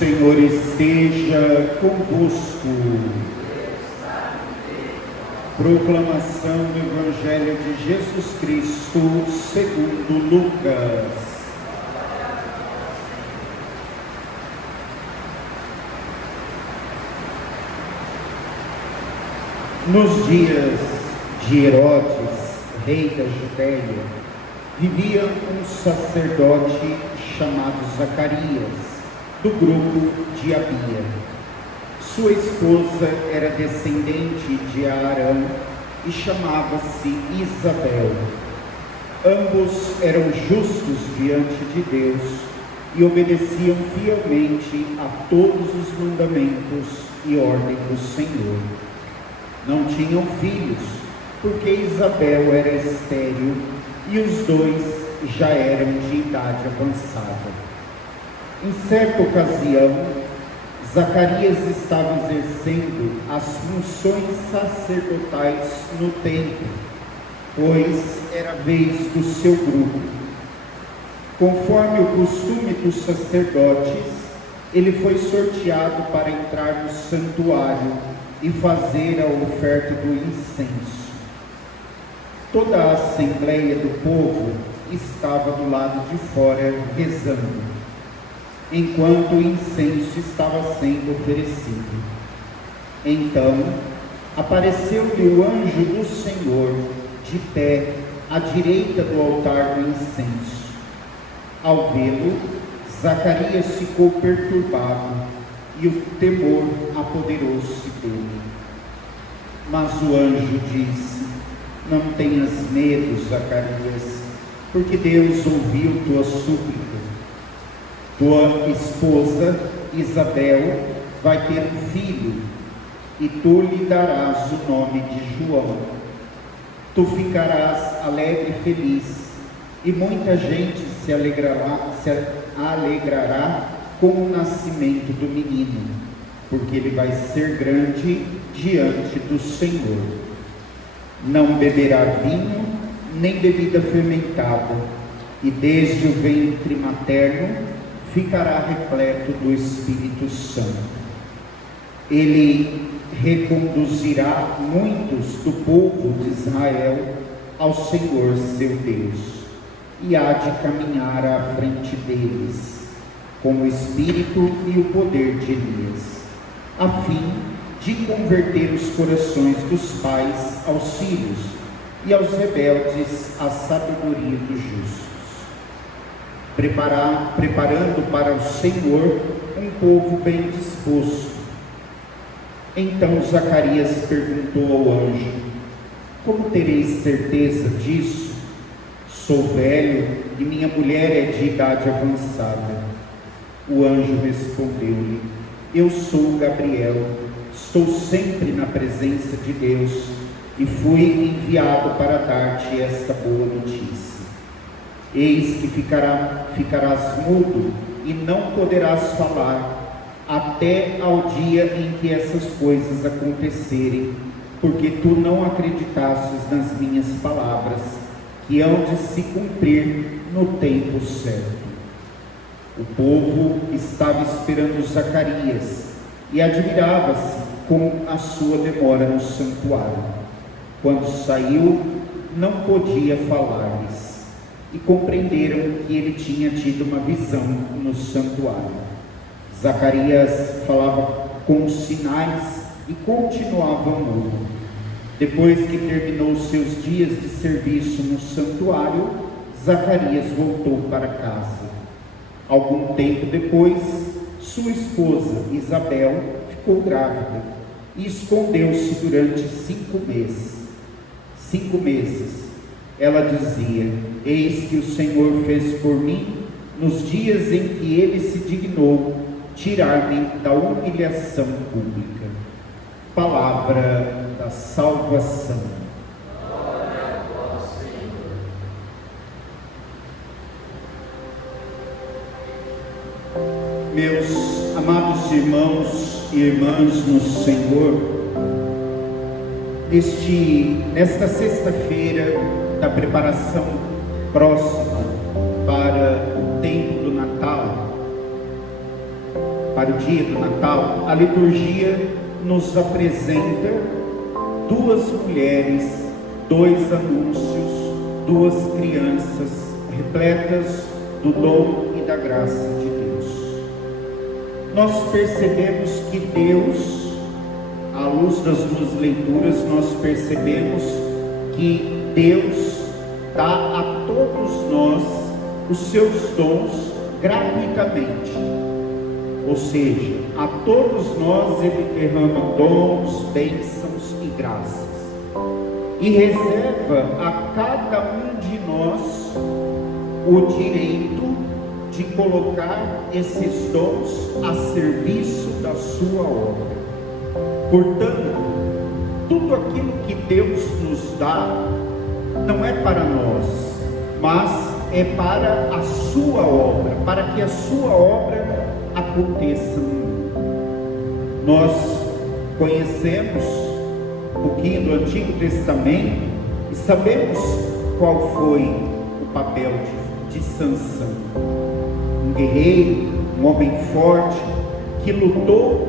Senhor esteja convosco. Proclamação do Evangelho de Jesus Cristo segundo Lucas. Nos dias de Herodes, rei da Judéia, vivia um sacerdote chamado Zacarias, do grupo de Abia. Sua esposa era descendente de Arão e chamava-se Isabel. Ambos eram justos diante de Deus e obedeciam fielmente a todos os mandamentos e ordem do Senhor. Não tinham filhos, porque Isabel era estéril e os dois já eram de idade avançada. Em certa ocasião, Zacarias estava exercendo as funções sacerdotais no templo, pois era vez do seu grupo. Conforme o costume dos sacerdotes, ele foi sorteado para entrar no santuário e fazer a oferta do incenso. Toda a assembleia do povo estava do lado de fora rezando, enquanto o incenso estava sendo oferecido. Então, apareceu-lhe o anjo do Senhor, de pé, à direita do altar do incenso. Ao vê-lo, Zacarias ficou perturbado, e o temor apoderou-se dele. Mas o anjo disse: não tenhas medo, Zacarias, porque Deus ouviu tua súplica. Tua esposa, Isabel, vai ter um filho, e tu lhe darás o nome de João. Tu ficarás alegre e feliz, e muita gente se alegrará com o nascimento do menino, porque ele vai ser grande diante do Senhor. Não beberá vinho, nem bebida fermentada, e desde o ventre materno ficará repleto do Espírito Santo. Ele reconduzirá muitos do povo de Israel ao Senhor seu Deus, e há de caminhar à frente deles, com o espírito e o poder de Elias, a fim de converter os corações dos pais aos filhos, e aos rebeldes à sabedoria dos justos, preparando para o Senhor um povo bem disposto. Então Zacarias perguntou ao anjo: como tereis certeza disso? Sou velho e minha mulher é de idade avançada. O anjo respondeu-lhe: eu sou Gabriel, estou sempre na presença de Deus e fui enviado para dar-te esta boa notícia. Eis que ficarás mudo e não poderás falar, até ao dia em que essas coisas acontecerem, porque tu não acreditastes nas minhas palavras, que hão de se cumprir no tempo certo. O povo estava esperando Zacarias e admirava-se com a sua demora no santuário. Quando saiu, não podia falar-lhes, e compreenderam que ele tinha tido uma visão no santuário. Zacarias falava com sinais e continuava mudo. Depois que terminou seus dias de serviço no santuário, Zacarias voltou para casa. Algum tempo depois, sua esposa Isabel ficou grávida e escondeu-se durante 5 meses. 5 meses. Ela dizia: eis que o Senhor fez por mim nos dias em que ele se dignou tirar-me da humilhação pública. Palavra da salvação. Glória a vós, Senhor. Meus amados irmãos e irmãs no Senhor, nesta sexta-feira da preparação próxima para o tempo do Natal, para o dia do Natal, a liturgia nos apresenta duas mulheres, dois anúncios, duas crianças repletas do dom e da graça de Deus. Nós percebemos que Deus, à luz das duas leituras, nós percebemos que Deus dá a todos nós os seus dons gratuitamente. Ou seja, a todos nós Ele derrama dons, bênçãos e graças. E reserva a cada um de nós o direito de colocar esses dons a serviço da sua obra. Portanto, tudo aquilo que Deus nos dá não é para nós, mas é para a sua obra, para que a sua obra aconteça no mundo. Nós conhecemos um pouquinho do Antigo Testamento e sabemos qual foi o papel de Sansão, um guerreiro, um homem forte que lutou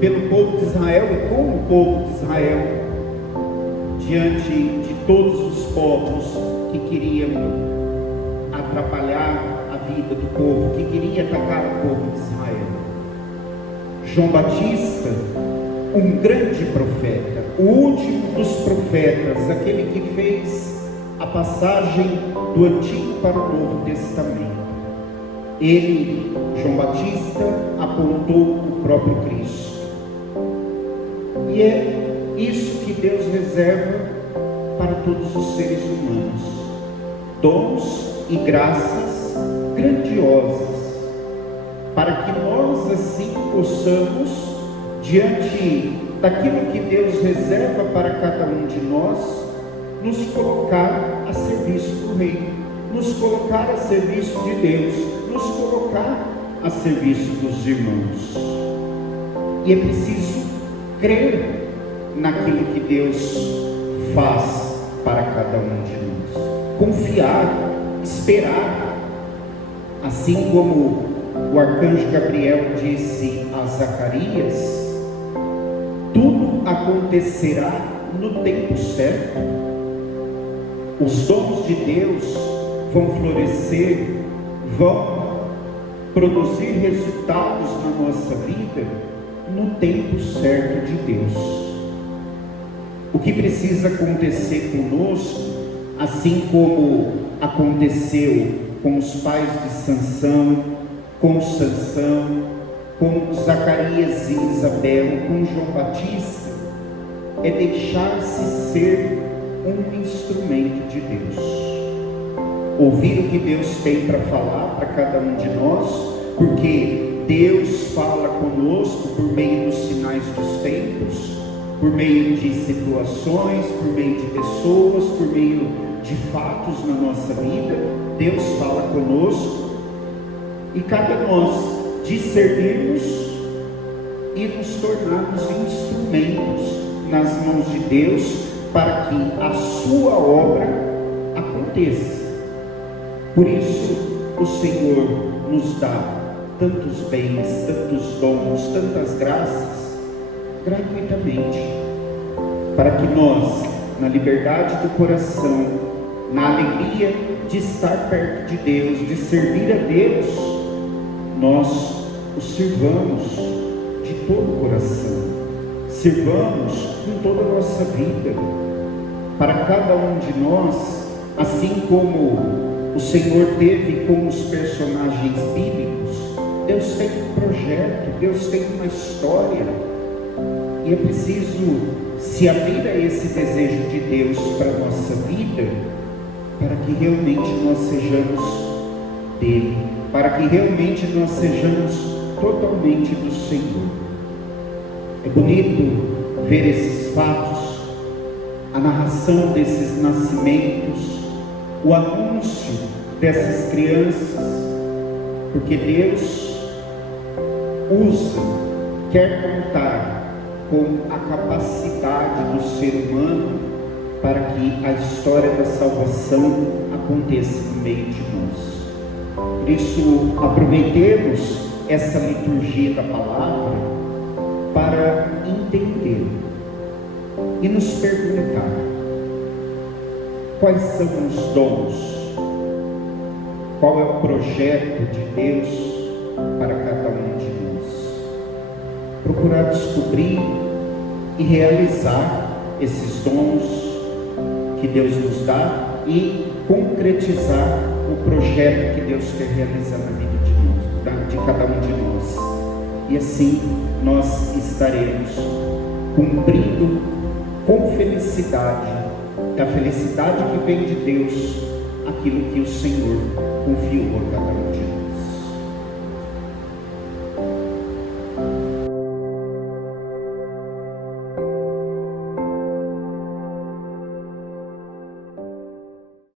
pelo povo de Israel e com o povo de Israel diante de todos os povos que queriam atrapalhar a vida do povo, que queria atacar o povo de Israel. João Batista, um grande profeta, o último dos profetas, aquele que fez a passagem do Antigo para o Novo Testamento. Ele, João Batista, apontou o próprio Cristo. E é isso que Deus reserva para todos os seres humanos: dons e graças grandiosas, para que nós assim possamos, diante daquilo que Deus reserva para cada um de nós, nos colocar a serviço do Reino, nos colocar a serviço de Deus, nos colocar a serviço dos irmãos. E é preciso crer naquilo que Deus faz para cada um de nós, confiar, esperar, assim como o arcanjo Gabriel disse a Zacarias: tudo acontecerá no tempo certo. Os dons de Deus vão florescer, vão produzir resultados na nossa vida no tempo certo de Deus. O que precisa acontecer conosco, assim como aconteceu com os pais de Sansão, com Sansão, com Zacarias e Isabel, com João Batista, é deixar-se ser um instrumento de Deus. Ouvir o que Deus tem para falar para cada um de nós, porque Deus fala conosco por meio dos sinais dos tempos, por meio de situações, por meio de pessoas, por meio de fatos na nossa vida. Deus fala conosco e cabe a nós discernirmos e nos tornarmos instrumentos nas mãos de Deus para que a sua obra aconteça. Por isso o Senhor nos dá tantos bens, tantos dons, tantas graças gratuitamente, para que nós, na liberdade do coração, na alegria de estar perto de Deus, de servir a Deus, nós o sirvamos de todo o coração, sirvamos com toda a nossa vida. Para cada um de nós, assim como o Senhor teve com os personagens bíblicos, Deus tem um projeto, Deus tem uma história, e é preciso se abrir a esse desejo de Deus para a nossa vida, para que realmente nós sejamos dele, para que realmente nós sejamos totalmente do Senhor. É bonito ver esses fatos, a narração desses nascimentos, o anúncio dessas crianças, porque Deus quer contar com a capacidade do ser humano para que a história da salvação aconteça no meio de nós. Por isso, aproveitemos essa liturgia da palavra para entender e nos perguntar quais são os dons, qual é o projeto de Deus para cada um de nós. Procurar descobrir e realizar esses dons que Deus nos dá e concretizar o projeto que Deus quer realizar na vida de cada um de nós. E assim nós estaremos cumprindo com felicidade, a felicidade que vem de Deus, aquilo que o Senhor confiou a cada um de nós.